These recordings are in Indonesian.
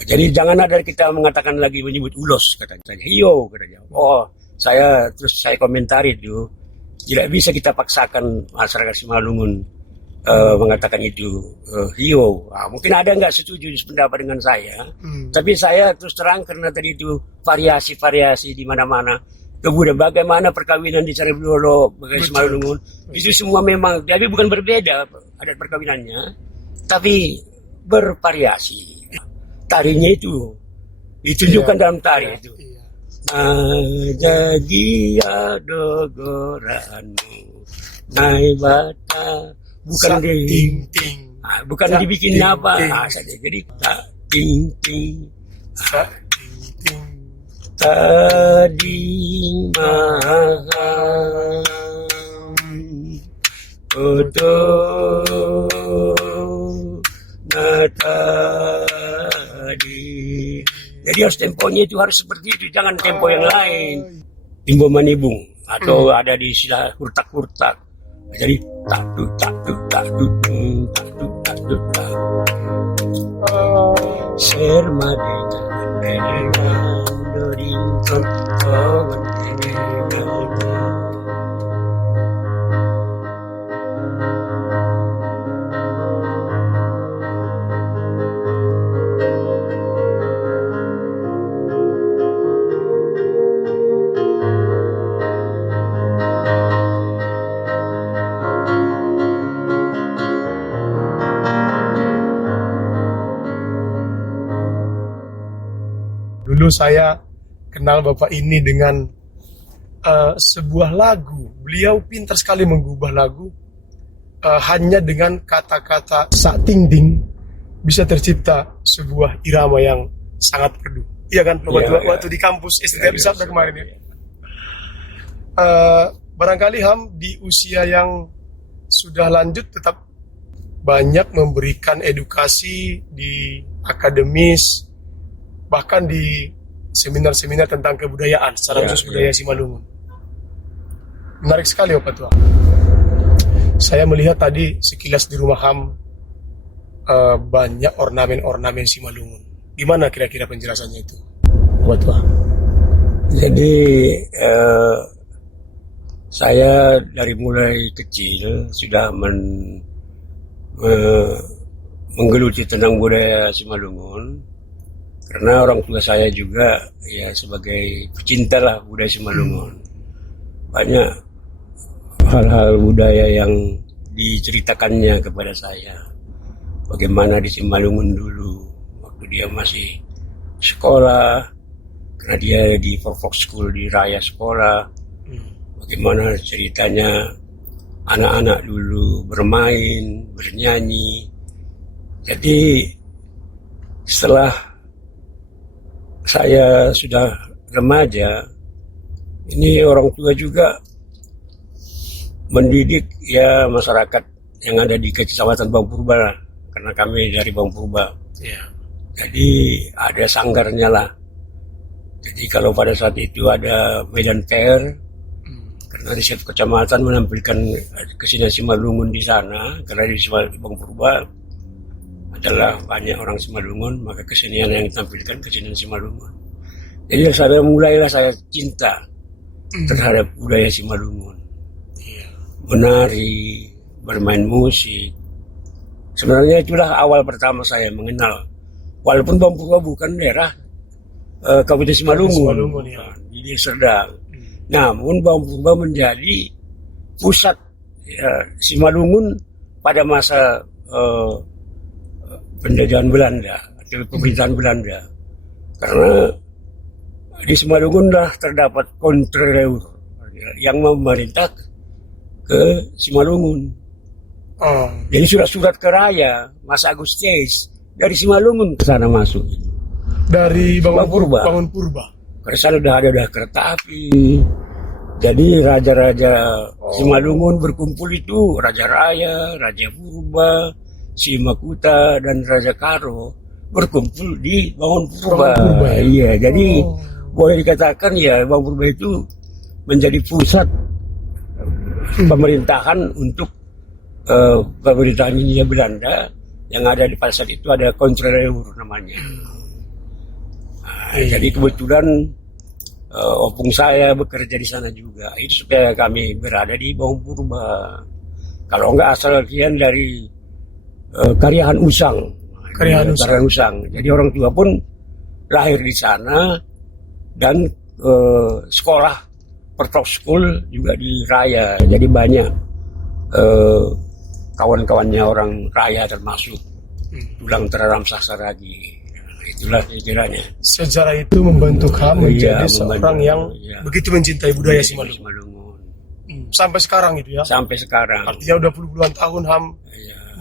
Jadi jangan ada kita mengatakan lagi menyebut ulos, katanya. Hiyo, katanya. Oh, terus saya komentari itu, tidak bisa kita paksakan masyarakat Simalungun mengatakan itu hiyo. Mungkin ada nggak setuju pendapat dengan saya, tapi saya terus terang karena tadi itu variasi-variasi di mana-mana. Kemudian bagaimana perkawinan di Cariblolo, bagaimana Simalungun, itu semua memang, jadi bukan berbeda adat perkawinannya, tapi bervariasi. Tarinya itu ditunjukkan dalam tari itu. Jadi dogoranmu, naik bata, bukan dibikin apa, jadi ting ting, tadi mahal, jadi harus temponya itu harus seperti itu, jangan tempo yang lain. Timbo manibung atau ada di istilah hurtak-hurtak. Jadi tak du tak du tak du tak du tak du tak. Serma dengan doringkon kawan Dulu saya kenal Bapak ini dengan sebuah lagu. Beliau pintar sekali mengubah lagu. Hanya dengan kata-kata sak ting ding bisa tercipta sebuah irama yang sangat merdu. Iya kan? Waktu di kampus STM Sabda kemarin ya. Barangkali Ham di usia yang sudah lanjut tetap banyak memberikan edukasi di akademis, bahkan di seminar-seminar tentang kebudayaan secara khusus budaya Simalungun. Menarik sekali Bapak Tua. Saya melihat tadi sekilas di rumah Ham banyak ornamen-ornamen Simalungun. Gimana kira-kira penjelasannya itu, Bapak Tua? Jadi saya dari mulai kecil sudah menggeluti tentang budaya Simalungun. Karena orang tua saya juga ya sebagai pecinta lah budaya Simalungun. Banyak hal-hal budaya yang diceritakannya kepada saya. Bagaimana di Simalungun dulu waktu dia masih sekolah, karena dia di Forfok School di Raya Sekolah. Bagaimana ceritanya anak-anak dulu bermain, bernyanyi. Jadi setelah saya sudah remaja, ini orang tua juga mendidik ya masyarakat yang ada di Kecamatan Bang Purba, karena kami dari Bang Purba. Jadi ada sanggarnya lah. Jadi kalau pada saat itu ada medan fair, karena di setiap kecamatan menampilkan kesenian Simalungun di sana, karena di Bang Purba adalah banyak orang Simalungun, maka kesenian yang ditampilkan kesenian Simalungun. Jadi mulailah saya cinta terhadap budaya Simalungun. Menari, bermain musik. Sebenarnya itulah awal pertama saya mengenal. Walaupun Bang Purba bukan daerah Kabupaten Simalungun, di Desa Serdang. Namun Bang Purba menjadi pusat Simalungun pada masa penjajahan Belanda atau pemerintahan Belanda, karena di Simalungun dah terdapat kontreleur yang memerintah ke Simalungun. Jadi surat-surat ke Raya Mas Agustus dari Simalungun ke sana masuk dari Bangun Purba. Karena sana udah kereta api. Jadi raja-raja Simalungun berkumpul itu, Raja Raya, Raja Purba, Simakuta dan Raja Karo berkumpul di Bangun Purba. Iya, jadi boleh dikatakan ya Bangun Purba itu menjadi pusat pemerintahan untuk pemerintahan Hindia Belanda yang ada di pada saat itu ada Kontreleur namanya. Jadi kebetulan opung saya bekerja di sana juga. Itu supaya kami berada di Bawang Purba. Kalau enggak asal kian dari Karyahan Usang. Karyahan Usang. Jadi orang tua pun lahir di sana dan sekolah Pertok School juga di Raya. Jadi banyak kawan-kawannya orang Raya termasuk tulang teraram Sasaragi. Itulah kiranya. Sejarah itu membentuk Ham menjadi seorang yang begitu mencintai budaya Simalungun. Sampai sekarang itu ya? Sampai sekarang. Artinya udah puluhan tahun Ham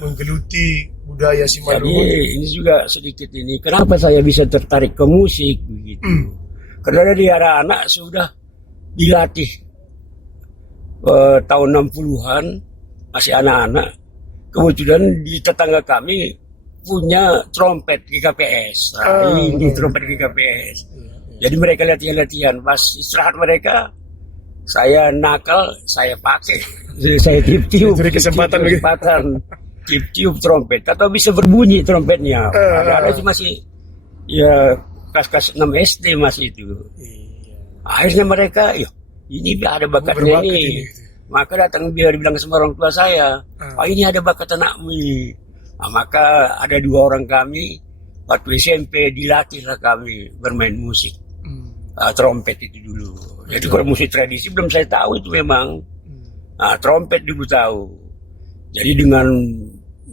menggeluti budaya Simalungun. Jadi ini juga sedikit ini. Kenapa saya bisa tertarik ke musik begitu? Karena dari anak-anak sudah dilatih tahun 60-an, masih anak-anak. Kebetulan di tetangga kami punya trompet GKPS. Ini trompet GKPS. Jadi mereka latihan-latihan. Pas istirahat mereka, saya nakal, saya pakai. Saya tiup-tiup. Jadi kesempatan. Tiup-tiup trompet. Atau bisa berbunyi trompetnya. Ada masih ya kelas 6 SD masih itu. Akhirnya mereka, ini ada bakatnya ini. Maka datang dia dibilang sama orang tua saya, ini ada bakat anakmu. Maka ada 2 orang kami, waktu SMP dilatihlah kami bermain musik. Trompet itu dulu. Jadi kalau musik tradisi belum saya tahu itu memang. Trompet dulu tahu. Jadi dengan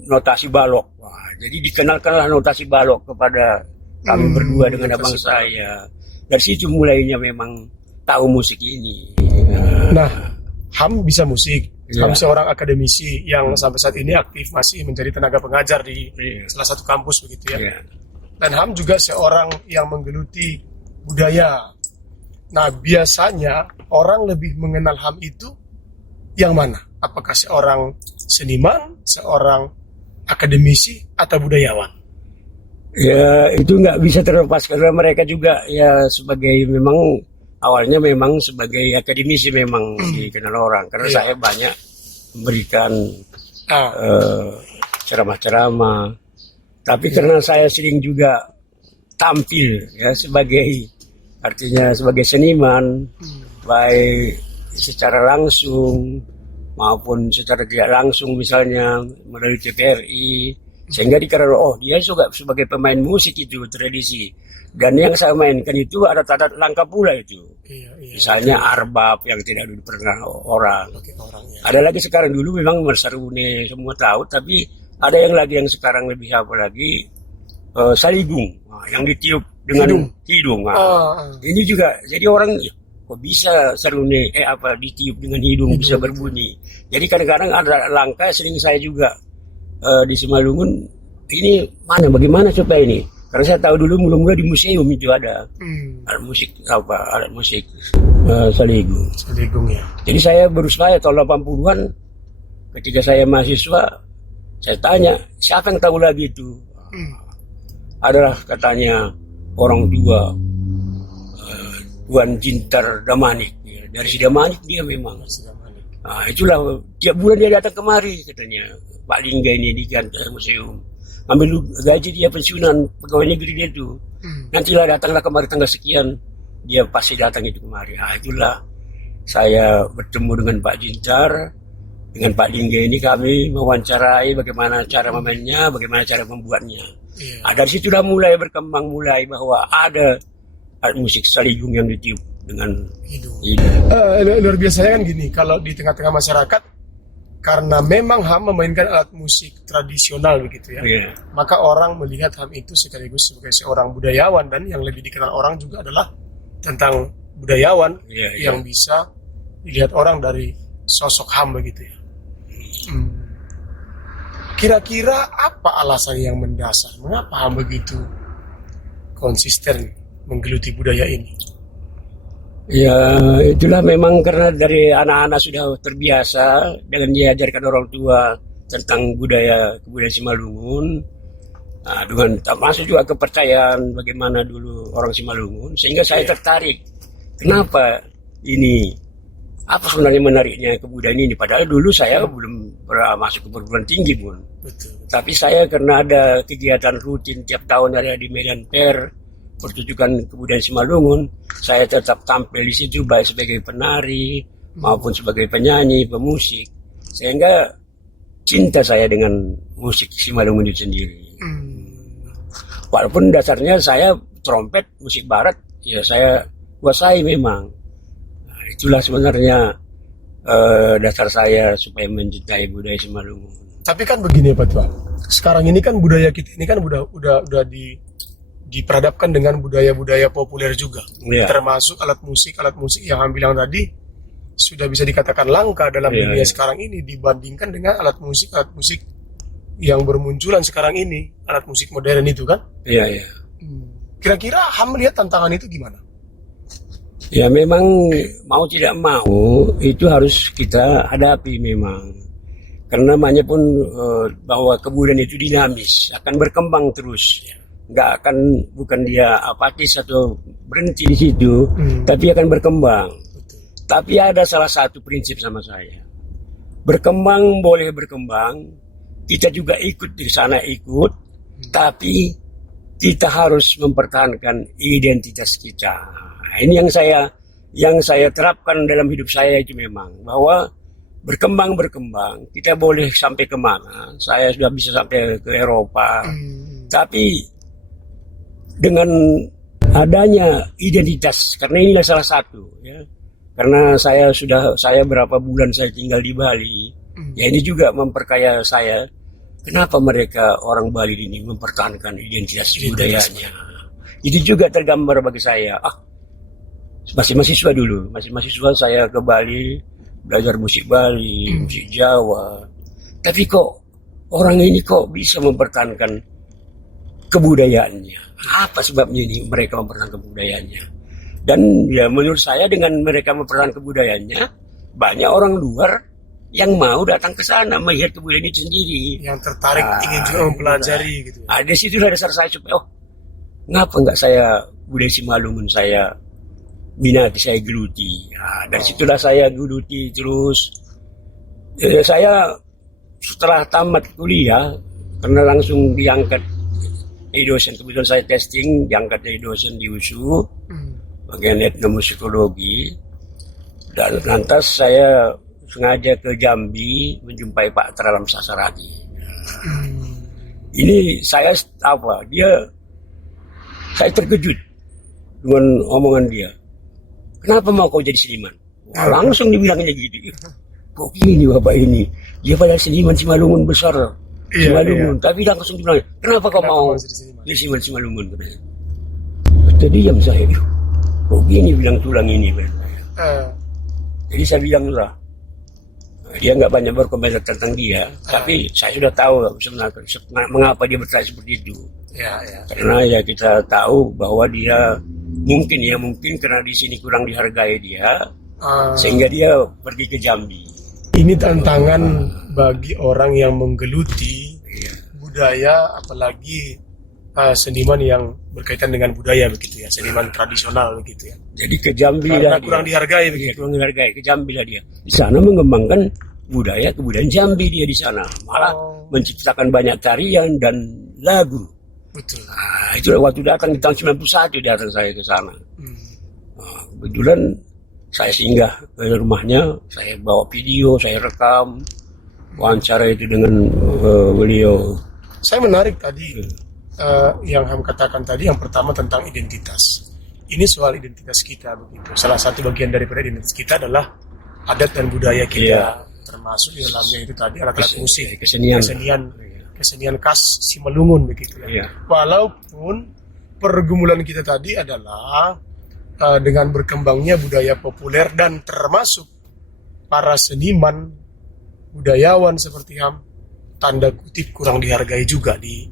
notasi balok. Jadi dikenalkanlah notasi balok kepada kami berdua dengan abang saya. Dari situ mulainya memang tahu musik ini. Nah, Ham bisa musik. Ham seorang akademisi yang sampai saat ini aktif masih menjadi tenaga pengajar di salah satu kampus begitu ya. Dan Ham juga seorang yang menggeluti budaya. Nah, biasanya orang lebih mengenal Ham itu yang mana? Apakah seorang seniman, seorang akademisi, atau budayawan? Ya, itu nggak bisa terlepas karena mereka juga ya sebagai memang awalnya memang sebagai akademisi memang dikenal orang. Karena saya banyak memberikan ceramah-ceramah. Tapi karena saya sering juga tampil ya artinya sebagai seniman, baik secara langsung maupun secara tidak langsung misalnya melalui TVRI, sehingga dikenal dia juga sebagai pemain musik itu tradisi. Dan yang saya mainkan itu ada tata langkah pula itu. Misalnya arbab yang tidak pernah orang. Ada lagi sekarang, dulu memang Mersarune semua tahu, tapi ada yang lagi yang sekarang lebih apa lagi, saligung, yang ditiup dengan hidung. Ini juga jadi orang kok bisa sarune ditiup dengan hidung bisa berbunyi. Jadi kadang-kadang ada langkah sering saya juga di Simalungun, ini bagaimana supaya ini? Karena saya tahu dulu mula-mula di museum itu ada alat musik saligung. Saligung ya. Jadi saya berusaha tahun 80-an ketika saya mahasiswa, saya tanya siapa yang tahu lagi itu. Adalah katanya orang tua Tuan Jintar Damanik. Dari si Damanik dia memang. Itulah tiap bulan dia datang kemari katanya. Pak Lingga ini di kantor museum. Ambil gaji dia pensiunan pegawai negeri dia itu. Nantilah datanglah kemari tanggal sekian. Dia pasti datang itu kemari. Itulah saya bertemu dengan Pak Jintar. Dengan Pak Lingga ini kami mewawancarai bagaimana cara memainnya, bagaimana cara membuatnya. Dari situlah mulai berkembang bahwa ada alat musik saligung yang ditiup dengan hidung. Luar biasanya kan gini, kalau di tengah-tengah masyarakat, karena memang Ham memainkan alat musik tradisional begitu ya, maka orang melihat Ham itu sekaligus sebagai seorang budayawan, dan yang lebih dikenal orang juga adalah tentang budayawan yang bisa dilihat orang dari sosok Ham begitu ya. Kira-kira apa alasan yang mendasar mengapa Ham begitu konsisten menggeluti budaya ini? Ya, itulah memang karena dari anak-anak sudah terbiasa dengan diajarkan orang tua tentang kebudayaan Simalungun. Dengan termasuk juga kepercayaan bagaimana dulu orang Simalungun, sehingga saya tertarik. Kenapa ini? Apa sebenarnya menariknya kebudayaan ini? Padahal dulu saya belum pernah masuk ke perguruan tinggi pun. Tapi saya karena ada kegiatan rutin tiap tahun ada di Medan Fair, pertunjukan kebudayaan Simalungun, saya tetap tampil di situ baik sebagai penari maupun sebagai penyanyi, pemusik. Sehingga cinta saya dengan musik Simalungun itu sendiri. Walaupun dasarnya saya trompet, musik barat, ya saya kuasai memang. Nah, itulah sebenarnya dasar saya supaya mencintai budaya Simalungun. Tapi kan begini Pak Tua, sekarang ini kan budaya kita ini kan udah diperadapkan dengan budaya-budaya populer juga, termasuk alat musik yang Ham bilang tadi sudah bisa dikatakan langka dalam dunia sekarang ini dibandingkan dengan alat musik yang bermunculan sekarang ini, alat musik modern itu kan? Iya. Kira-kira Ham melihat tantangan itu gimana? Ya memang mau tidak mau itu harus kita hadapi memang. Karena namanya pun bahwa kebudayaan itu dinamis, akan berkembang terus. Nggak akan, bukan dia apatis atau berhenti di situ, tapi akan berkembang. Tapi ada salah satu prinsip sama saya. Berkembang boleh berkembang, kita juga ikut di sana ikut, tapi kita harus mempertahankan identitas kita. Nah, ini yang saya terapkan dalam hidup saya itu memang bahwa berkembang, kita boleh sampai kemana, saya sudah bisa sampai ke Eropa, tapi dengan adanya identitas, karena inilah salah satu, ya, karena saya berapa bulan saya tinggal di Bali, ya ini juga memperkaya saya, kenapa mereka orang Bali ini mempertahankan identitas budayanya, itu juga tergambar bagi saya, masih mahasiswa saya ke Bali, belajar musik Bali, musik Jawa. Tapi kok orang ini kok bisa mempertahankan kebudayaannya? Apa sebabnya ini mereka mempertahankan kebudayaannya? Dan ya menurut saya dengan mereka mempertahankan kebudayaannya, banyak orang luar yang mau datang ke sana melihat kebudayaan itu sendiri. Yang tertarik ingin juga mempelajari gitu. Di situ dasar saya supaya ngapa nggak saya budaya Simalungun saya minati, saya geluti. Dari situlah saya geluti terus. Saya setelah tamat kuliah, karena langsung diangkat jadi dosen, kebetulan saya testing, diangkat jadi dosen di USU, bagian etnomusikologi. Dan lantas saya sengaja ke Jambi menjumpai Pak Tralam Sasaragi. Ini saya terkejut dengan omongan dia. Kenapa mau kau jadi seniman? Langsung dibilangnya gitu. Kok gini bapak ini? Dia pada seniman Simalungun besar. Simalungun. Tapi langsung dibilang, kenapa kau mau jadi seniman Simalungun? Jadi diam saya. Kok gini bilang tulang ini? Jadi saya bilang lah. Dia nggak banyak berkomentar tentang dia. Tapi saya sudah tahu sebenarnya mengapa dia bertanya seperti itu. Karena ya kita tahu bahwa dia mungkin karena di sini kurang dihargai dia, sehingga dia pergi ke Jambi. Ini tantangan bagi orang yang menggeluti budaya, apalagi seniman yang berkaitan dengan budaya begitu ya, seniman tradisional begitu ya. Jadi ke Jambi karena kurang dihargai begitu. Kurang dihargai, ke Jambi lah dia. Di sana mengembangkan kebudayaan Jambi dia di sana, malah menciptakan banyak tarian dan lagu. Betul. Itu waktu datang di tahun 91 datang saya ke sana. Kebetulan saya singgah ke rumahnya, saya bawa video, saya rekam wawancara itu dengan beliau. Saya menarik tadi yang Ham katakan tadi, yang pertama tentang identitas. Ini soal identitas kita begitu. Salah satu bagian daripada identitas kita adalah adat dan budaya kita, termasuk di dalamnya itu tadi alat-alat musik, kesenian khas Simalungun begitu ya. Walaupun pergumulan kita tadi adalah dengan berkembangnya budaya populer dan termasuk para seniman budayawan seperti Ham, tanda kutip kurang dihargai juga di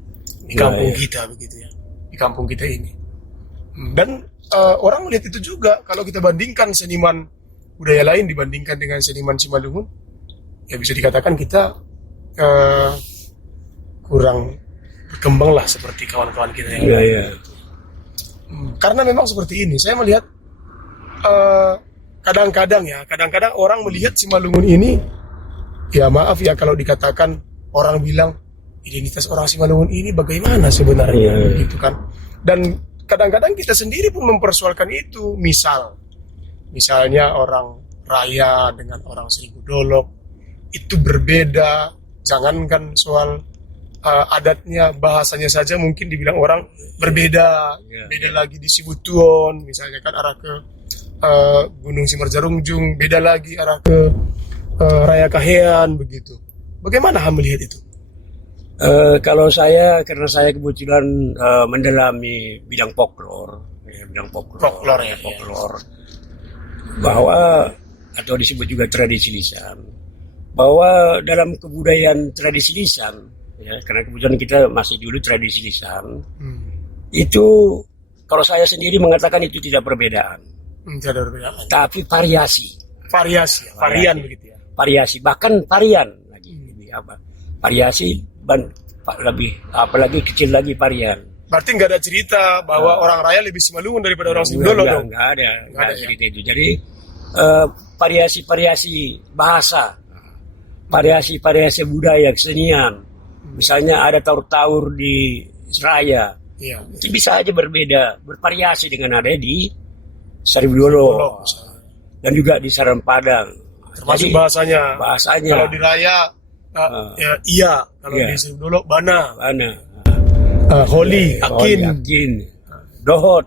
kampung kita begitu ya, di kampung kita ini. Dan orang melihat itu juga kalau kita bandingkan seniman budaya lain dibandingkan dengan seniman Simalungun, ya bisa dikatakan kita kurang berkembang lah seperti kawan-kawan kita yang lain. Karena memang seperti ini, saya melihat kadang-kadang orang melihat Simalungun ini, ya maaf ya kalau dikatakan orang bilang identitas orang Simalungun ini bagaimana sebenarnya, gitu kan. Dan kadang-kadang kita sendiri pun mempersoalkan itu. Misalnya orang Raya dengan orang Seribu Dolok itu berbeda. Jangankan soal adatnya, bahasanya saja mungkin dibilang orang berbeda. Beda lagi di Sibutuon, misalnya kan arah ke Gunung Simarjarungjung, beda lagi arah ke Raya Kahean begitu. Bagaimana Ham melihat itu? Kalau saya, karena saya kebetulan mendalami bidang folklore, Folklore, ya. folklore, bahwa atau disebut juga tradisi lisan, bahwa dalam kebudayaan tradisi lisan, ya, karena kebetulan kita masih dulu tradisi lisan, itu kalau saya sendiri mengatakan itu tidak perbedaan, Tidak ada perbedaan. tapi varian begitu ya. Variasi, bahkan varian lagi, variasi lebih, apalagi kecil lagi varian. Berarti nggak ada cerita bahwa orang Raya lebih Simalungun daripada orang Seribu Dolok dong? Nggak ada cerita ya? itu. Jadi variasi-variasi bahasa, variasi-variasi budaya, kesenian. Misalnya ada taur-taur di Seraya, itu bisa aja berbeda, bervariasi dengan ada di Seribu Dolok dan juga di Saran Padang. Termasuk Jadi, bahasanya. Kalau di Raya, iya. Kalau di Seribu Dolok, Bana. Holi, Akin, Dohot,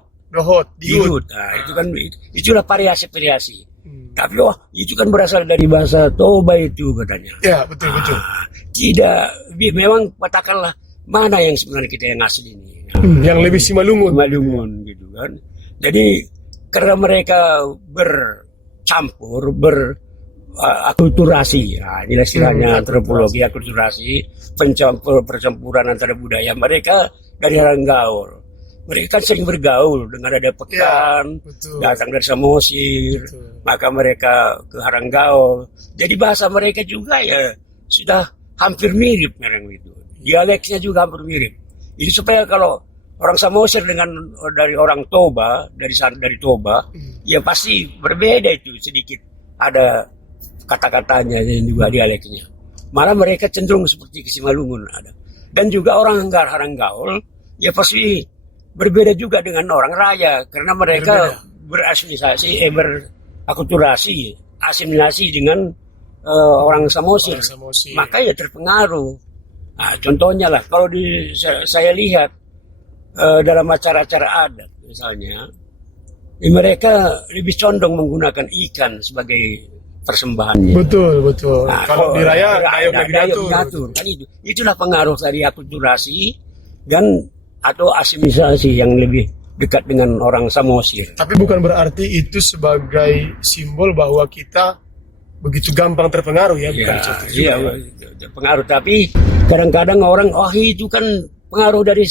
Diut. Nah, itu kan itulah variasi-variasi. Tapi itu kan berasal dari bahasa Toba itu katanya. Ya, betul. Tidak, memang katakanlah mana yang sebenarnya kita yang asli ini. Yang lebih Simalungun gitu kan. Jadi karena mereka bercampur, akulturasi, nah, ini istilahnya antropologi akulturasi, percampuran antara budaya. Mereka dari Haranggaul. Mereka kan sering bergaul dengan ada pekan, datang dari Samosir, maka mereka ke Haranggaul. Jadi bahasa mereka juga ya sudah hampir mirip memang itu. Dialeknya juga hampir mirip. Ini supaya kalau orang Samosir dengan dari orang Toba, dari Toba, ya pasti berbeda itu sedikit. Ada kata-katanya dan juga dialeknya. Malah mereka cenderung seperti Simalungun ada. Dan juga orang Haranggaul, ya pasti berbeda juga dengan orang Raya karena mereka berakulturasi, asimilasi dengan orang Samosir. Maka ya terpengaruh. Nah, contohnya lah kalau saya lihat dalam acara-acara adat misalnya, mereka lebih condong menggunakan ikan sebagai persembahannya. Betul. Nah, kalau di Raya, Dayak diatur. Kan itulah pengaruh dari akulturasi dan atau asimilasi yang lebih dekat dengan orang Samosir. Tapi bukan berarti itu sebagai simbol bahwa kita begitu gampang terpengaruh ya, bukan contoh juga. Iya, pengaruh. Tapi kadang-kadang orang, itu kan pengaruh dari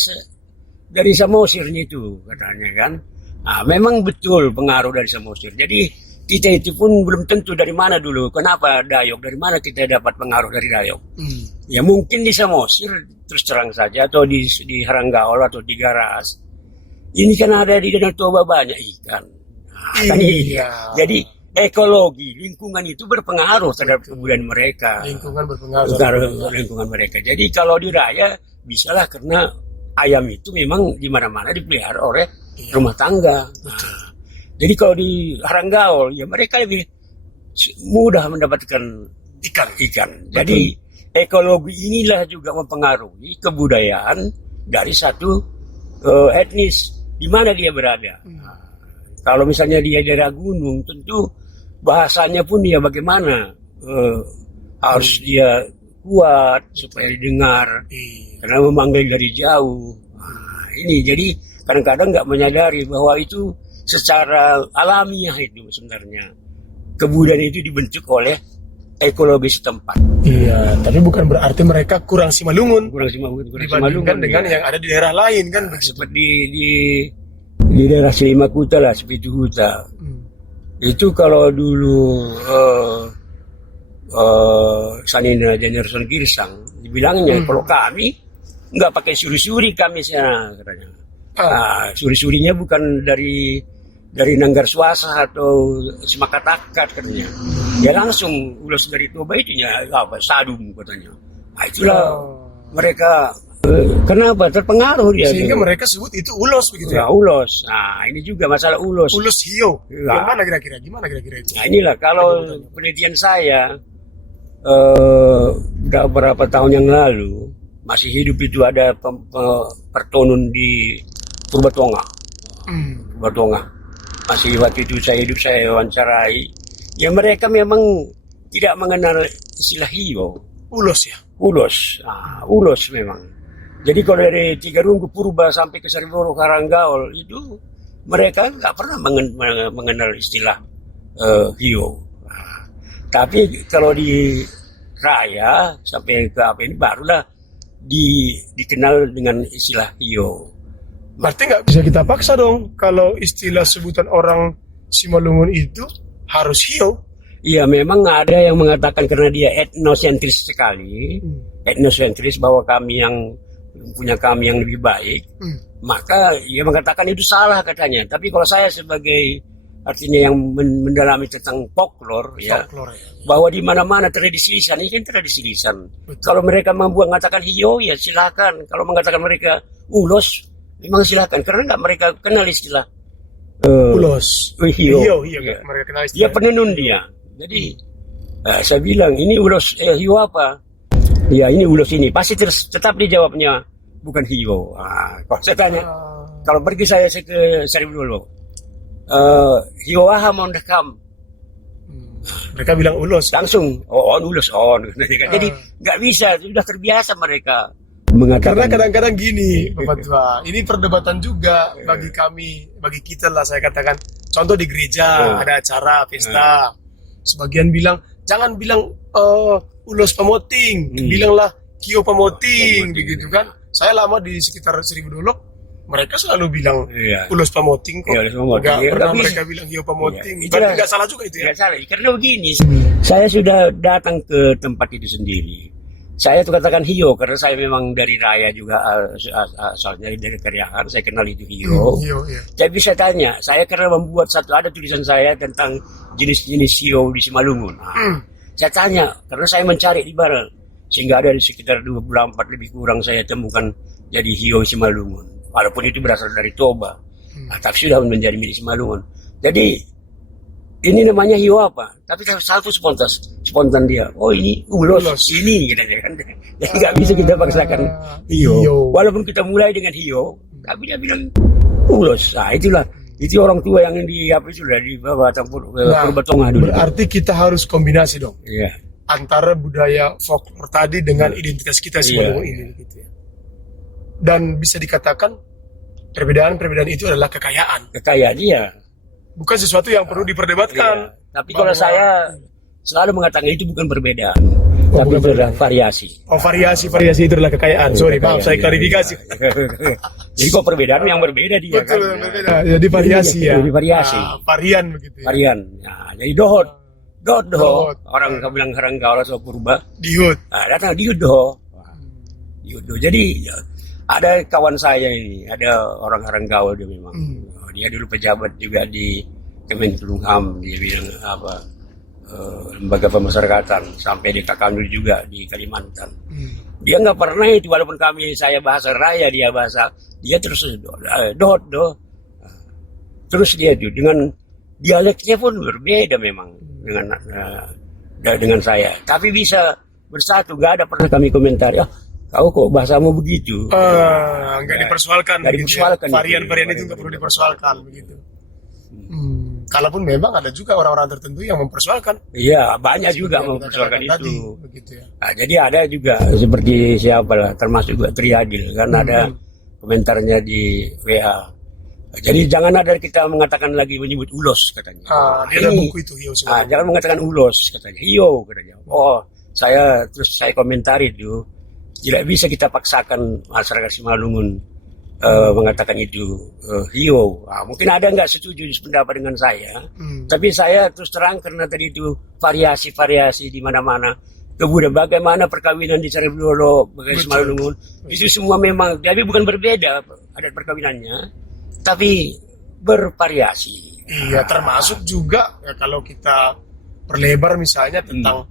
Samosirnya itu katanya kan. Nah, memang betul pengaruh dari Samosir. Jadi kita itu pun belum tentu dari mana dulu. Kenapa Dayak? Dari mana kita dapat pengaruh dari Dayak? Ya mungkin di Samosir terus terang saja, atau di Haranggaul atau di Garas. Ini kan ada di Danau Toba banyak ikan. Nah, kan jadi ekologi lingkungan itu berpengaruh terhadap kebudayaan mereka. Lingkungan berpengaruh. Lingkungan mereka. Jadi kalau di Raya bisalah karena ayam itu memang di mana-mana dipelihara oleh rumah tangga. Nah, jadi kalau di Haranggaul ya mereka lebih mudah mendapatkan ikan. Jadi ekologi inilah juga mempengaruhi kebudayaan dari satu etnis di mana dia berada. Kalau misalnya dia daerah gunung, tentu bahasanya pun dia bagaimana harus dia kuat supaya didengar, karena memanggil dari jauh. Nah, ini jadi kadang-kadang nggak menyadari bahwa itu secara alamiah itu sebenarnya kebudayaan itu dibentuk oleh ekologi setempat. Iya, tapi bukan berarti mereka kurang Simalungun. Dibandingkan dengan yang ada di daerah lain kan. Seperti di daerah Selimakuta lah, seperti Huta. Itu kalau dulu Sanina Generation Girsang dibilangnya kalau kami nggak pakai suri-suri kami sana katanya. Suri-surinya bukan dari Nanggar Suasa atau Semakatakat katanya. Ya langsung ulas dari Toba itu sadum katanya. Nah, itulah mereka Kenapa? Terpengaruh dia. Sehingga mereka sebut itu ulos begitu Ya, ya. Ulos. Nah, ini juga masalah ulos. Ulos hio. Ya. Gimana kira-kira? Gimana kira-kira itu? Nah, inilah kalau penelitian saya udah beberapa tahun yang lalu masih hidup itu ada pertonun di Purbatonga. Purbatonga. Masih waktu itu saya wawancarai. Ya mereka memang tidak mengenal istilah hio. Ulos ya. Ulos. Nah, ulos memang. Jadi kalau dari Tigarunggu Purba sampai ke Sariboro Karanggaol itu mereka nggak pernah mengenal istilah hio. Nah, tapi kalau di Raya sampai ke apa ini barulah dikenal dengan istilah hio. Berarti nggak bisa kita paksa dong kalau istilah sebutan orang Simalungun itu harus hio. Iya, memang ada yang mengatakan karena dia etnosentris sekali, etnosentris bahwa kami yang lebih baik, maka dia mengatakan itu salah katanya. Tapi kalau saya sebagai artinya yang mendalami tentang folklore, ya, bahwa di mana-mana tradisi lisan ini kan tradisi lisan. Kalau mereka mengatakan hio, ya silakan. Kalau mengatakan mereka ulos, memang silakan. Karena nggak mereka kenal istilah ulos. Hio. Ya. Mereka kenal istilah. Dia penenun dia. Jadi saya bilang ini ulos hio apa? Ya ini ulos ini. Pasti tetap dijawabnya bukan hio. Kalau saya tanya, kalau pergi saya ke Saribulu, hio aha mau dekam. Mereka bilang ulos. Langsung, ulos on. Jadi nggak bisa, sudah terbiasa mereka mengatakan. Karena kadang-kadang gini, Bapak Tua, ini perdebatan juga bagi kami, bagi kita lah saya katakan. Contoh di gereja ada acara pesta, sebagian bilang jangan bilang ulos pemoting, bilanglah hio pemoting, begitu kan? Saya lama di sekitar Seribu Dolok, mereka selalu bilang ulos pemoting kok. Nggak pernah mereka bilang hio pemoting. Berarti nggak salah juga itu ya? Nggak salah, karena begini, saya sudah datang ke tempat itu sendiri. Saya tuh katakan hio karena saya memang dari Raya juga, asalnya dari Kariahan, saya kenal itu hio. Tapi saya tanya, saya karena membuat ada tulisan saya tentang jenis-jenis hio di Simalungun. Saya tanya, karena saya mencari di mana, sehingga ada di sekitar 24 lebih kurang saya temukan jadi hio Simalungun. Walaupun itu berasal dari Toba, tapi sudah menjadi milik Simalungun. Jadi ini namanya hio apa? Tapi satu spontan dia. Oh ini ulos. Ini gitu kan. Jadi nggak bisa kita paksakan hio. Walaupun kita mulai dengan hio, tapi dia bilang ulos. Nah itulah. Itu orang tua yang sudah di bawah Purbatonga dulu. Berarti kita harus kombinasi dong. Iya. Antara budaya folklore tadi dengan identitas kita Simalungun ini gitu ya. Dan bisa dikatakan perbedaan-perbedaan itu adalah kekayaan. Kekayaan iya. Bukan sesuatu yang perlu diperdebatkan. Tapi kalau saya selalu mengatakan itu bukan perbedaan. Tapi itu adalah variasi. Variasi itu adalah kekayaan. Sorry, maaf saya klarifikasi. Jadi kok perbedaan yang berbeda dia betul, kan. Berbeda. Jadi variasi ya. Jadi variasi. Varian begitu ya. Varian. Nah, jadi dohot. Orang bilang Karanggaol atau Purba. Dihut. Datang dihut doh. Jadi ada kawan saya ini, ada orang Karanggaol dia memang. Dia dulu pejabat juga di Kemenkumham, dia bilang lembaga pemasyarakatan, sampai di Kakandu juga di Kalimantan. Dia nggak pernah itu, walaupun saya bahasa Raya, dia terus doh. Terus dia itu dengan dialeknya pun berbeda memang dengan saya, tapi bisa bersatu. Nggak ada pernah kami komentar, kau kok bahasamu begitu. Nggak dipersoalkan. Nggak dipersoalkan. Varian-varian itu nggak perlu dipersoalkan begitu. Kalaupun memang ada juga orang-orang tertentu yang mempersoalkan. Iya, banyak juga mempersoalkan itu. Tadi, begitu ya. Nah, jadi ada juga seperti siapa lah, termasuk juga Triadil, kan ada komentarnya di WA. Jadi jangan ada kita mengatakan lagi menyebut ulos katanya. Dia ada buku itu hio. Jangan mengatakan ulos katanya. Hio katanya. Saya komentari itu. Tidak bisa kita paksakan masyarakat Simalungun mengatakan itu hio. Mungkin ada nggak setuju pendapat dengan saya, tapi saya terus terang karena tadi itu variasi di mana-mana. Kemudian bagaimana perkawinan di Saribulu, bagaimana Simalungun, itu semua memang, tapi bukan berbeda adat perkawinannya, tapi bervariasi. Iya, termasuk juga ya, kalau kita perlebar misalnya tentang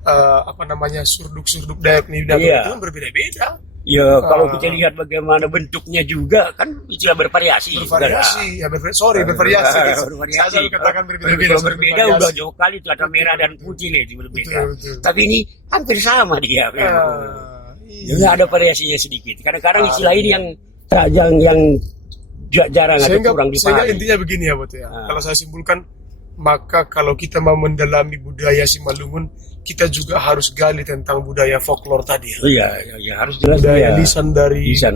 surduk-surduk Dayak Nidayak itu kan berbeda-beda. Ya kalau kita lihat bagaimana bentuknya juga kan istilah bervariasi. Bervariasi, bervariasi. Bervariasi. Saya selalu katakan berbeda-beda. Kalau berbeda udah jauh kali itu ada merah dan putih nih itu berbeda. Betul. Tapi ini hampir sama dia. Iya. Ya, ada variasinya sedikit. Kadang-kadang istilah ini yang jarang atau kurang sehingga dipahami. intinya begini ya, Boto ya. Kalau saya simpulkan, maka kalau kita mau mendalami budaya Simalungun, kita juga harus gali tentang budaya folklore tadi. Ya harus jelas Budaya ya. lisan dari ya.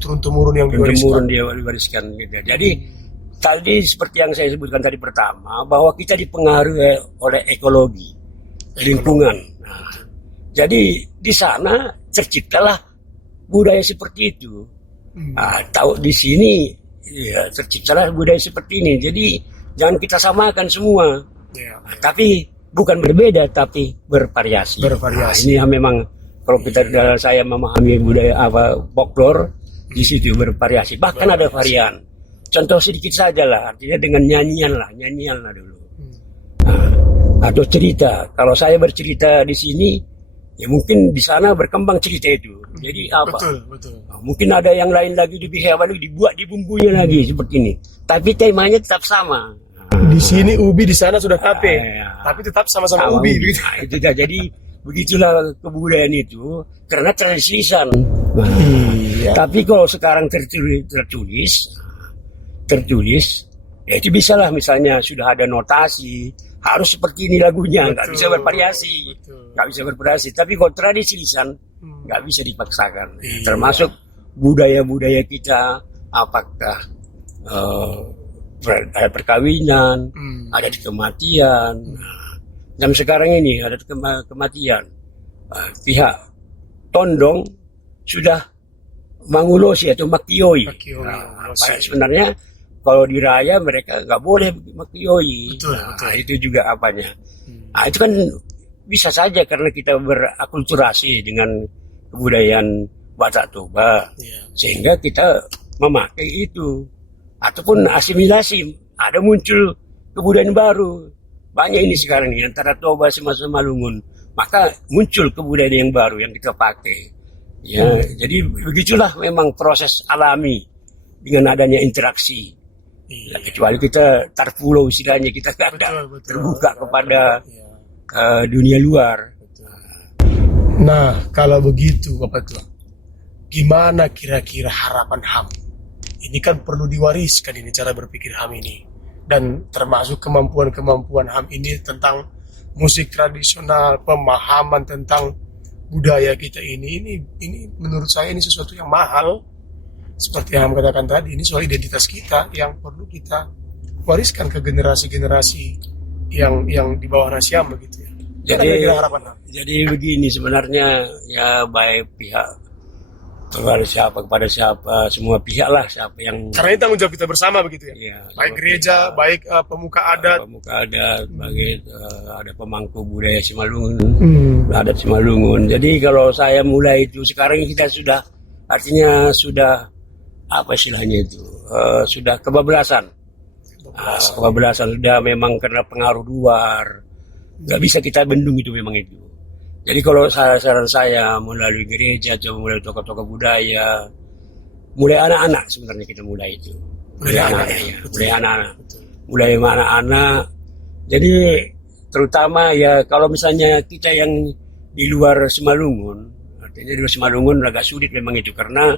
turun temurun yang Temurun diwariskan. dia wariskan. Jadi tadi seperti yang saya sebutkan tadi pertama, bahwa kita dipengaruhi oleh ekologi, lingkungan. Nah, jadi di sana terciptalah budaya seperti itu. Tahu di sini ya terciptalah budaya seperti ini. Jadi jangan kita samakan semua. Tapi bukan berbeda, tapi bervariasi. Nah, ini memang kalau saya memahami budaya folklore di situ bervariasi. Bahkan ada varian. Contoh sedikit saja lah, artinya dengan nyanyian lah dulu. Nah, atau cerita. Kalau saya bercerita di sini, ya mungkin di sana berkembang cerita itu. Jadi apa? Betul. Nah, mungkin ada yang lain lagi lebih hebat lagi, dibuat di bumbunya lagi seperti ini. Tapi temanya tetap sama. Di sini ubi, di sana sudah tape, tapi tetap sama-sama ubi. Nah, itu dah. Jadi begitulah kebudayaan itu karena tradisi lisan. Tapi kalau sekarang tertulis, ya itu bisa lah, misalnya sudah ada notasi, harus seperti ini lagunya, nggak bisa bervariasi. Tapi kalau tradisi lisan nggak bisa dipaksakan. Termasuk budaya-budaya kita, apakah ada perkawinan, ada kematian. Jam sekarang ini ada kematian. Pihak Tondong sudah mangulosi atau makioi. Sebenarnya kalau di raya mereka nggak boleh makioi. Betul. Itu juga apanya. Itu kan bisa saja karena kita berakulturasi dengan kebudayaan Batak Toba, sehingga kita memakai itu. Ataupun asimilasi, ada muncul kebudayaan baru. Banyak ini sekarang ini antara Toba sama Simalungun, maka muncul kebudayaan yang baru yang kita pakai. Ya, jadi begitulah memang proses alami dengan adanya interaksi. Ya, kecuali kita tarpulo istilahnya, kita nggak ada terbuka kepada dunia luar. Nah, kalau begitu Bapak Tua, gimana kira-kira harapan HAM? Ini kan perlu diwariskan ini cara berpikir HAM ini, dan termasuk kemampuan HAM ini tentang musik tradisional, pemahaman tentang budaya kita ini menurut saya ini sesuatu yang mahal. Seperti yang HAM katakan tadi, ini soal identitas kita yang perlu kita wariskan ke generasi-generasi yang di bawah Nasyam begitu ya. Jadi harapan HAM. Jadi begini sebenarnya, ya baik pihak kepada siapa, semua pihak lah, siapa yang, karena ini tanggung jawab kita bersama begitu ya. Baik gereja, baik pemuka adat, baik ada pemangku budaya Simalungun, adat Simalungun. Jadi kalau saya mulai itu sekarang kita sudah, artinya sudah apa istilahnya itu, sudah kebablasan sudah, memang karena pengaruh luar, nggak bisa kita bendung itu memang itu. Jadi kalau saran saya melalui gereja atau melalui tokoh-tokoh budaya, mulai anak-anak sebenarnya kita mulai itu. Mulai anak-anak. Jadi terutama ya kalau misalnya kita yang di luar Simalungun, artinya di luar Simalungun agak sulit memang itu, karena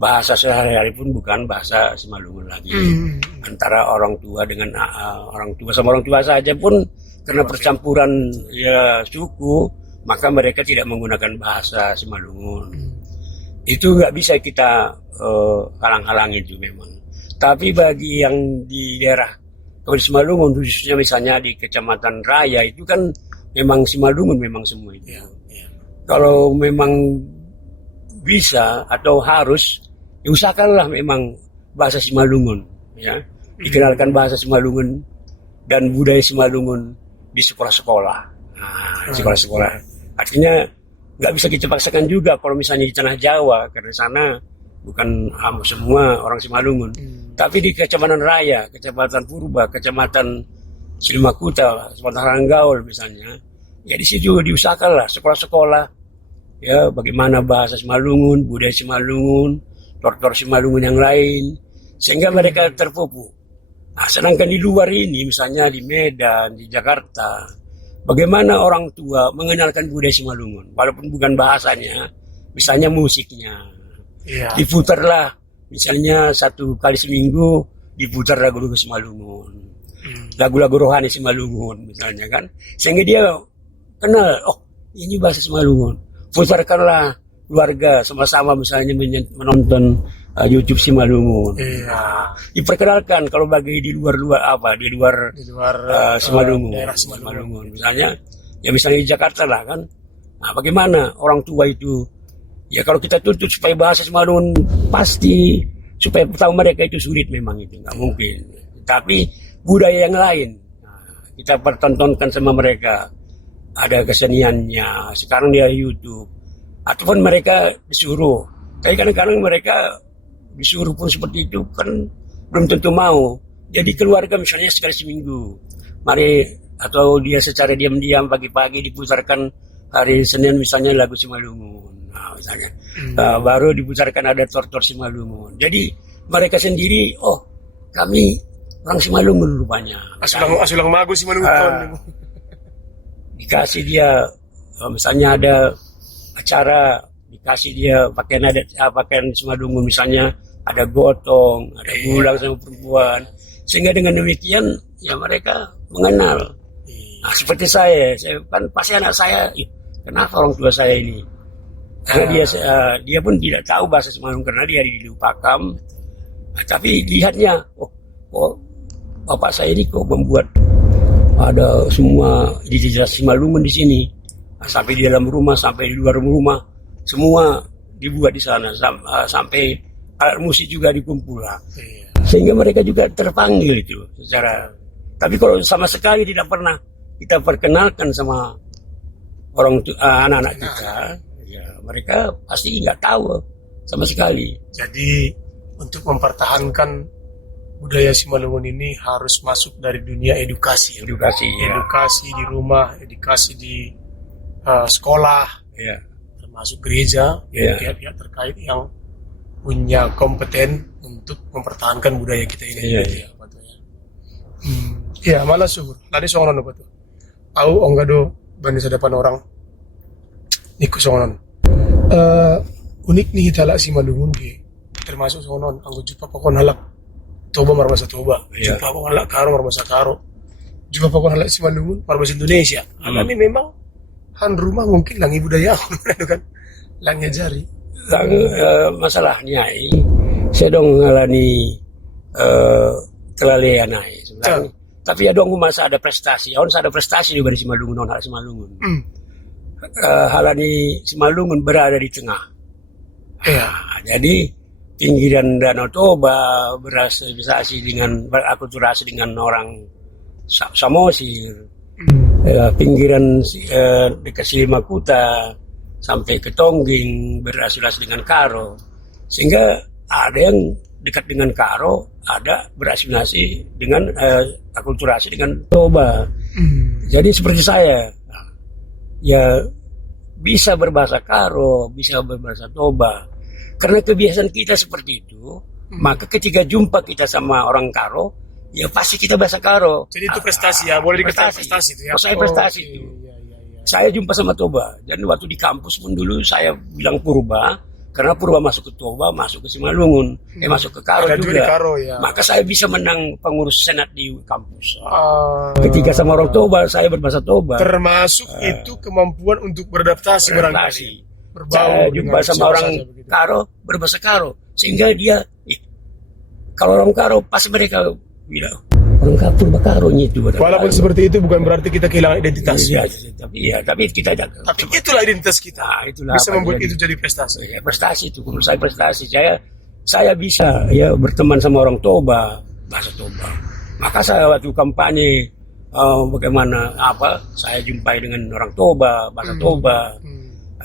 bahasa sehari-hari pun bukan bahasa Simalungun lagi. Antara orang tua dengan orang tua sama orang tua saja pun karena percampuran ya suku, maka mereka tidak menggunakan bahasa Simalungun. Itu nggak bisa kita halang-halangi itu memang. Tapi bagi yang di daerah Kabupaten Simalungun, khususnya misalnya di Kecamatan Raya, itu kan memang Simalungun memang semua itu. Kalau memang bisa atau harus, usahakanlah memang bahasa Simalungun, ya, dikenalkan bahasa Simalungun dan budaya Simalungun di sekolah-sekolah. Sekolah-sekolah. Artinya nggak bisa kita paksakan juga kalau misalnya di tanah Jawa, karena sana bukan semua orang Simalungun. Tapi di Kecamatan Raya, Kecamatan Purba, Kecamatan Silmakuta, Kecamatan Ranggaul misalnya, ya di situ diusahakanlah sekolah-sekolah ya bagaimana bahasa Simalungun, budaya Simalungun, tortor Simalungun yang lain, sehingga mereka terpupuk. Nah, sedangkan di luar ini, misalnya di Medan, di Jakarta, bagaimana orang tua mengenalkan budaya Simalungun, walaupun bukan bahasanya, misalnya musiknya. Iya. Diputarlah, misalnya 1 kali seminggu, diputar lagu-lagu Simalungun. Lagu-lagu rohani Simalungun, misalnya kan. Sehingga dia kenal, oh ini bahasa Simalungun. Putarkanlah keluarga sama-sama misalnya menonton YouTube Simalungun. Iya. Diperkenalkan kalau bagi di luar Simalungun, daerah Simalungun misalnya, ya misalnya di Jakarta lah kan. Nah, bagaimana orang tua itu? Ya kalau kita tuntut supaya bahasa Simalungun pasti supaya tahu mereka itu sulit memang itu nggak mungkin. Tapi budaya yang lain kita pertontonkan sama mereka, ada keseniannya. Sekarang dia YouTube ataupun mereka disuruh. Tapi kadang-kadang mereka disuruh pun seperti itu kan belum tentu mau. Jadi keluarga misalnya sekali seminggu, mari, atau dia secara diam-diam pagi-pagi diputarkan hari Senin misalnya lagu Simalungun, nah, misalnya baru diputarkan ada tortor Simalungun. Jadi mereka sendiri, oh kami orang Simalungun rupanya. Asulang mago Simalungun. Dikasih dia misalnya ada acara, dikasih dia pakaian adat, pakaian Simalungun misalnya ada gotong, ada gulang sama perempuan, sehingga dengan demikian ya mereka mengenal. Nah, seperti saya kan pasti anak saya, kenapa orang tua saya ini? Karena dia pun tidak tahu bahasa Simalungun karena dia di Lupakam. Nah, tapi lihatnya, oh bapak saya ini kok membuat ada semua identitas Simalungun di sini. Nah, sampai di dalam rumah, sampai di luar rumah, semua dibuat di sana, sampai alat musik juga dikumpul lah. Sehingga mereka juga terpanggil itu secara. Tapi kalau sama sekali tidak pernah kita perkenalkan sama anak-anak kita, ya mereka pasti nggak tahu sama sekali. Jadi untuk mempertahankan budaya Simalungun ini harus masuk dari dunia edukasi. Edukasi di rumah, edukasi di sekolah, ya. Termasuk gereja, pihak-pihak terkait yang punya kompeten untuk mempertahankan budaya kita ini. Iya, malah syukur. Tadi songonon apa tuh? Au onggado bani sadapan orang. Niku songonon. Unik nih hitala Simalungun di termasuk songonon anggo jupa pokon halak toba marbasa toba. Jupa pokon halak karo marbasa karo. Jupa pokon halak Simalungun marbasa Indonesia. Ini memang han rumah mungkin langi budaya itu kan. Langi jari. Masalahnya saya dong ngalani kelalaian sebenarnya. Tapi ya dong masa ada prestasi. Awan ada prestasi di Simalungun, hal Simalungun. Halani Simalungun berada di tengah. Jadi pinggiran Danau Toba berasosiasi dengan berakulturasi dengan orang Samosir. Pinggiran dekat Silimakuta sampai ke Tongging berasosiasi dengan Karo, sehingga ada yang dekat dengan Karo, ada berasosiasi dengan akulturasi dengan Toba. Jadi seperti saya, ya bisa berbahasa Karo, bisa berbahasa Toba, karena kebiasaan kita seperti itu. Maka ketika jumpa kita sama orang Karo, ya pasti kita bahasa Karo. Jadi itu prestasi ya, boleh dikatakan prestasi itu ya. Saya prestasi itu. Saya jumpa sama Toba, dan waktu di kampus pun dulu saya bilang Purba, karena Purba masuk ke Toba, masuk ke Simalungun, masuk ke Karo juga. Di Karo, ya. Maka saya bisa menang pengurus senat di kampus. Ketika sama orang Toba, saya berbahasa Toba. Termasuk itu kemampuan untuk beradaptasi barangkali. Saya jumpa sama orang Karo, berbahasa Karo, sehingga dia, kalau orang Karo pas mereka bilang, orang Purba Karonya itu. Walaupun seperti itu bukan berarti kita kehilangan identitas. Tapi kita tapi itulah identitas kita. Itulah bisa membuat itu jadi prestasi. Ya, prestasi itu menurut saya prestasi. Saya bisa ya berteman sama orang Toba, bahasa Toba. Maka saya waktu kampanye bagaimana saya jumpai dengan orang Toba, bahasa Toba.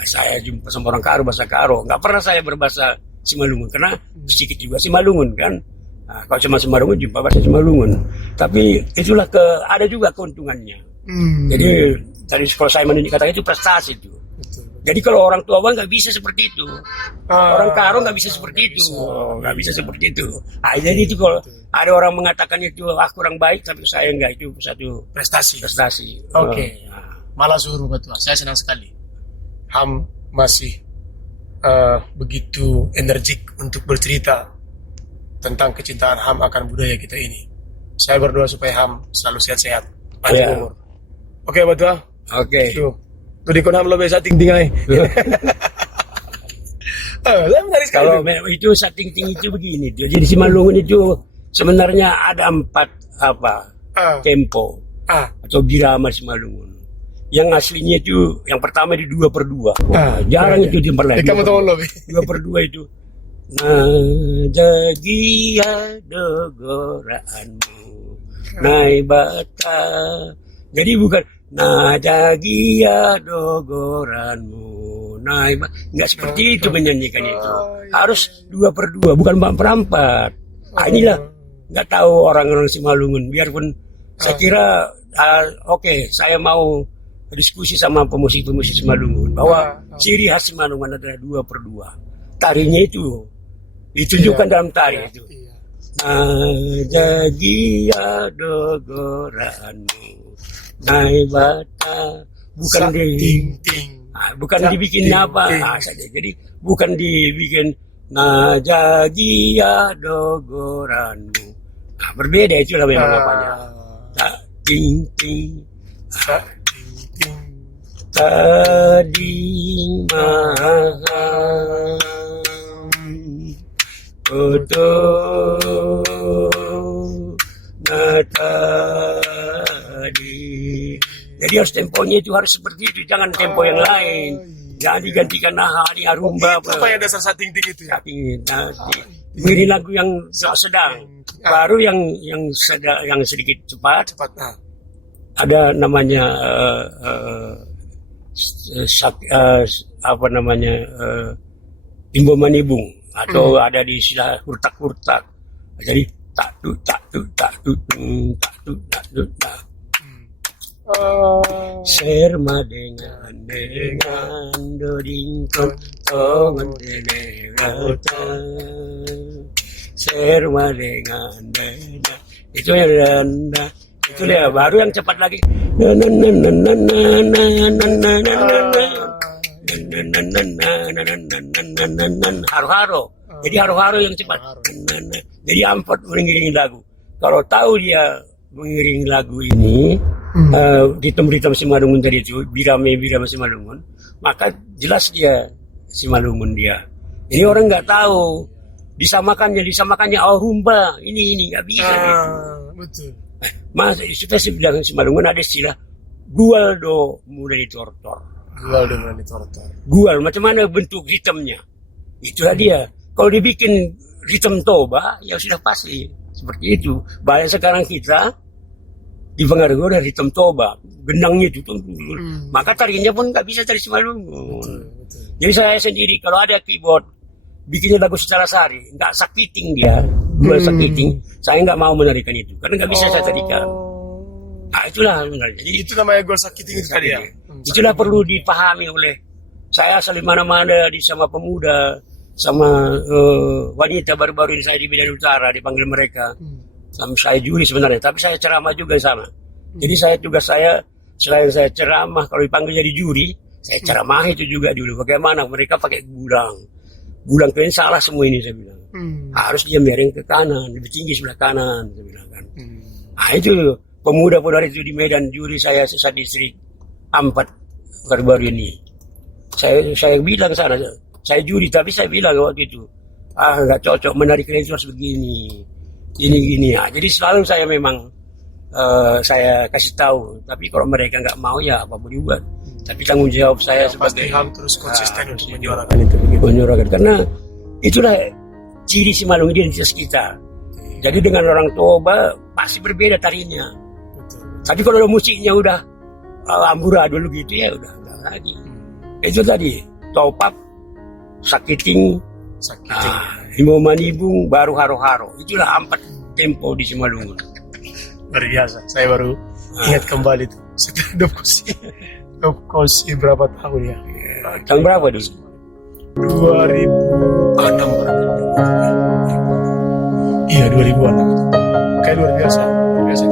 Saya jumpa sama orang Karo, bahasa Karo. Nggak pernah saya berbahasa Simalungun karena sedikit juga Simalungun kan. Nah, kalau cuma Simalungun jumpa bahasa Simalungun. Tapi itulah ada juga keuntungannya. Jadi tadi kalau saya katakan itu prestasi itu. Jadi kalau orang tua nggak bisa seperti itu. Orang Karo nggak bisa seperti itu. Nggak bisa seperti itu. Jadi itu kalau ada orang mengatakan itu kurang baik, tapi saya nggak, itu satu Prestasi. Oke. Malah suruh betul. Saya senang sekali. Ham masih begitu energik untuk bercerita tentang kecintaan Ham akan budaya kita ini. Saya berdoa supaya Ham selalu sehat-sehat, panjang umur. Oke, betul. Oke. Tuh di Ham lo bisa ting-ting aja. Menarik sekali. Kalau itu setting tinggi itu begini, jadi Simalungun itu sebenarnya ada 4 tempo atau birama Simalungun. Yang aslinya itu yang pertama di 2/2. Jarang itu di tempat lain. Kamu tahu lo, 2/2 itu. Najagia dogoraanmu, naibata. Jadi bukan najagia dogoranmu, naibata. Nggak seperti itu menyanyikan itu. Harus 2/2, bukan 4/4. Inilah nggak tahu orang-orang Simalungun. Biarpun saya kira oke, saya mau diskusi sama pemusik-pemusik Simalungun bahwa ciri khas Simalungun adalah 2/2. Tarinya itu ditunjukkan dalam tari itu. Najagia dogoranmu, naibata, bukan bukan dibikin apa saja. Jadi bukan dibikin najagia dogoranmu. Berbeda itulah memang apanya. Ting ting. Tadi mahal foto tadi. Jadi harus temponya itu harus seperti itu, jangan tempo yang lain. Jangan digantikan hari arumba. Apa yang dasar sating-ting itu ya? Ini lagu yang sedang, baru yang sedikit cepat. Ada namanya Imbo Manibung atau ada di istilah hurtak-hurtak. Jadi tak tu tak tu tak tu tak tu tak tu tak. Serma dengan dodingkon tongan denegata. Serma dengan dada. Itu yang dada. Itu dia baru yang cepat lagi. Haro-haro. Jadi haro-haro yang cepat. Jadi Ampat mengiringi lagu. Kalau tahu dia mengiringi lagu ini, ritem-ritem Simalungun tadi itu, birame Simalungun, maka jelas dia Simalungun dia. Ini orang nggak tahu. Disamakannya rumba. Ini nggak bisa. Betul. Mas, kita bilang Simalungun ada istilah gual do mulai ditortor. Gual, macam mana bentuk ritmenya? Itulah dia. Kalau dibikin ritme toba, ya sudah pasti seperti itu. Banyak sekarang kita dipengaruhi oleh ritme toba, gendangnya itu, maka tarinya pun nggak bisa tari Simalungun. Jadi saya sendiri kalau ada keyboard bikinnya lagu secara sari, nggak sakiting dia. Dual sakiting, saya nggak mau menarikan itu karena nggak bisa saya tarikan. Nah itulah sebenarnya. Jadi itu namanya gol sakiting itu tadi ya. Itulah perlu dipahami oleh saya asal di mana-mana di sama pemuda, sama wanita baru-baru ini saya di Medan Utara dipanggil mereka. Sama saya juri sebenarnya, tapi saya ceramah juga sama. Jadi saya selain saya ceramah kalau dipanggil jadi juri, saya ceramah itu juga dulu. Bagaimana mereka pakai gulang kalian salah semua ini saya bilang. Harus dia miring ke kanan, lebih tinggi sebelah kanan saya bilang kan. Nah itu pemuda dari itu di Medan juri saya sesat distrik Ampat baru-baru ini. Saya bilang sana, saya juri tapi saya bilang waktu itu nggak cocok menarik itu harus begini, gini. Nah, jadi selalu saya memang saya kasih tahu. Tapi kalau mereka nggak mau ya apa boleh buat. Tapi tanggung jawab saya sebagai Ham terus konsisten untuk menyuarakan itu. Menyuarakan karena itulah ciri Simalungun identitas kita. Jadi dengan orang Toba pasti berbeda tarinya. Tapi kalau musiknya udah amburadul gitu ya udah enggak lagi. Itu tadi topap, sakiting, Imbo Manibung, baru haro-haro. Itulah 4 tempo di Simalungun. Luar biasa. Saya baru ingat kembali itu. Setelah Dopkosi berapa tahun ya? Tahun berapa dulu? 2006 berarti. Iya 2006. Kayak luar biasa. Luar biasa.